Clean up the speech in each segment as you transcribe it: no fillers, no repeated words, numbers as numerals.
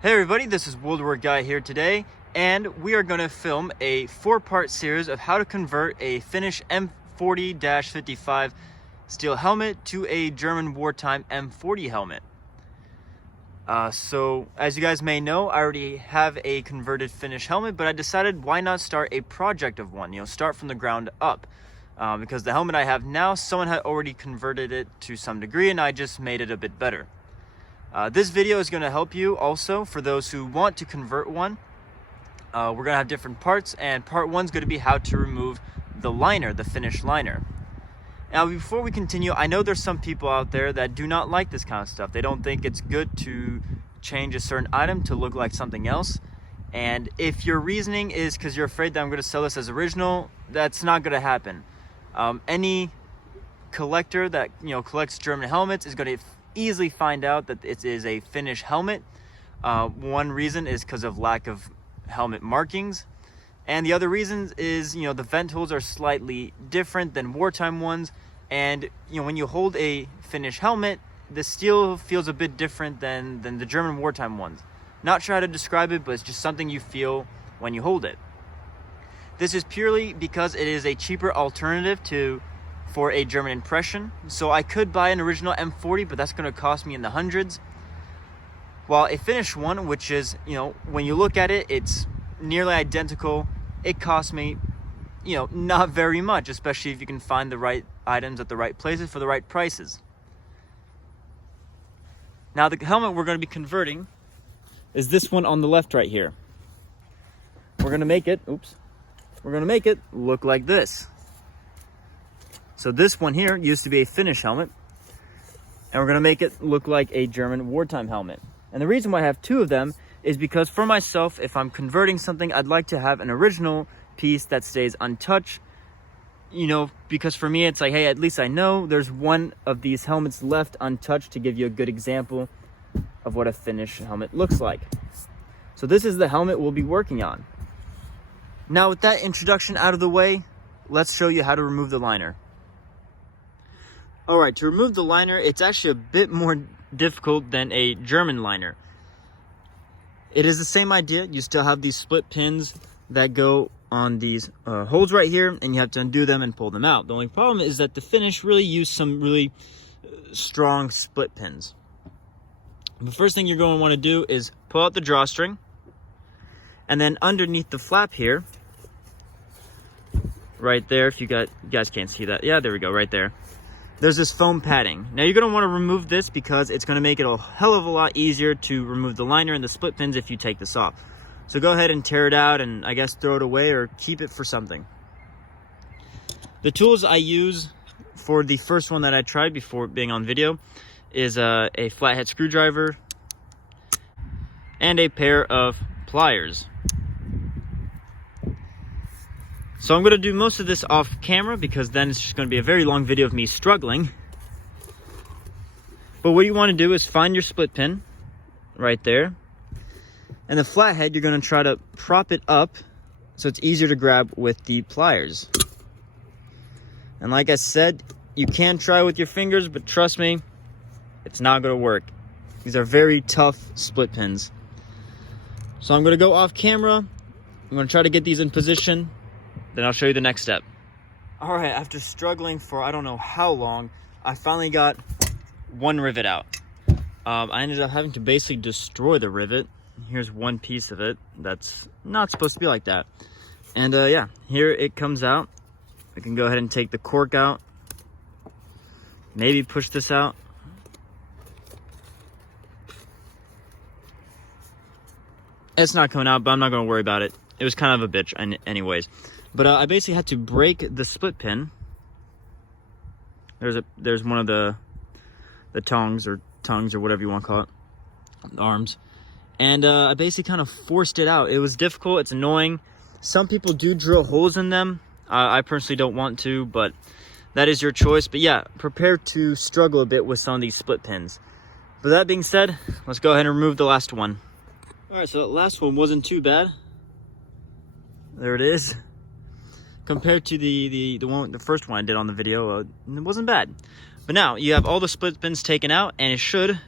Hey everybody, this is World War Guy here today, and we are going to film a 4-part series of how to convert a Finnish M40-55 steel helmet to a German wartime M40 helmet. So as you guys may know, I already have a converted Finnish helmet, but I decided why not start a project of one, start from the ground up. Because the helmet I have now, someone had already converted it to some degree, and I just made it a bit better. This video is going to help you also for those who want to convert one. We're going to have different parts, and part 1 is going to be how to remove the liner, the Finnish liner. Now, before we continue, I know there's some people out there that do not like this kind of stuff. They don't think it's good to change a certain item to look like something else. And if your reasoning is because you're afraid that I'm going to sell this as original, that's not going to happen. Any collector that collects German helmets is going to easily find out that it is a Finnish helmet. One reason is because of lack of helmet markings, and the other reason is the vent holes are slightly different than wartime ones, and when you hold a Finnish helmet, the steel feels a bit different than the German wartime ones. Not sure how to describe it, but it's just something you feel when you hold it. This is purely because it is a cheaper alternative for a German impression. So I could buy an original M40, but that's going to cost me in the hundreds. While a Finnish one, which is, when you look at it, it's nearly identical. It costs me, not very much, especially if you can find the right items at the right places for the right prices. Now, the helmet we're going to be converting is this one on the left right here. We're going to make it, look like this. So this one here used to be a Finnish helmet, and we're going to make it look like a German wartime helmet. And the reason why I have 2 of them is because for myself, if I'm converting something, I'd like to have an original piece that stays untouched. Because for me, it's like, hey, at least I know there's one of these helmets left untouched to give you a good example of what a Finnish helmet looks like. So this is the helmet we'll be working on. Now, with that introduction out of the way, let's show you how to remove the liner. Alright, to remove the liner, it's actually a bit more difficult than a German liner. It is the same idea. You still have these split pins that go on these holes right here, and you have to undo them and pull them out. The only problem is that the Finnish really use some really strong split pins. The first thing you're going to want to do is pull out the drawstring, and then underneath the flap here, right there, if you guys can't see that. Yeah, there we go, right there. There's this foam padding. Now you're going to want to remove this because it's going to make it a hell of a lot easier to remove the liner and the split pins if you take this off. So go ahead and tear it out and I guess throw it away or keep it for something. The tools I use for the first one that I tried before being on video is a flathead screwdriver and a pair of pliers. So I'm going to do most of this off camera because then it's just going to be a very long video of me struggling. But what you want to do is find your split pin right there. And the flathead, you're going to try to prop it up so it's easier to grab with the pliers. And like I said, you can try with your fingers, but trust me, it's not going to work. These are very tough split pins. So I'm going to go off camera. I'm going to try to get these in position. Then I'll show you the next step. All right, after struggling for I don't know how long, I finally got one rivet out. I ended up having to basically destroy the rivet. Here's one piece of it that's not supposed to be like that. And yeah, here it comes out. We can go ahead and take the cork out. Maybe push this out. It's not coming out, but I'm not going to worry about it. It was kind of a bitch anyways. But I basically had to break the split pin. There's one of the tongs or whatever you want to call it, arms. And I basically kind of forced it out. It was difficult. It's annoying. Some people do drill holes in them. I personally don't want to, but that is your choice. But yeah, prepare to struggle a bit with some of these split pins. But that being said, let's go ahead and remove the last one. All right, so that last one wasn't too bad. There it is. Compared to the first one I did on the video, it wasn't bad. But now you have all the split pins taken out, and it should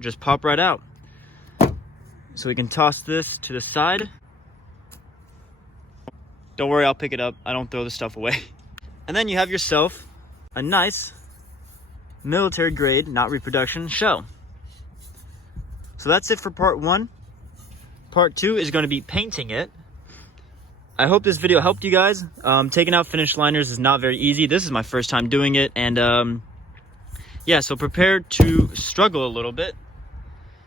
just pop right out. So we can toss this to the side. Don't worry, I'll pick it up. I don't throw the stuff away. And then you have yourself a nice military grade, not reproduction, shell. So that's it for part 1. Part 2 is going to be painting it. I hope this video helped you guys. Taking out Finnish liners is not very easy. This is my first time doing it, and yeah, so prepare to struggle a little bit.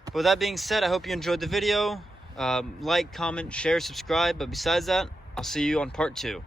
But with that being said, I hope you enjoyed the video. Like, comment, share, subscribe, but besides that, I'll see you on part 2.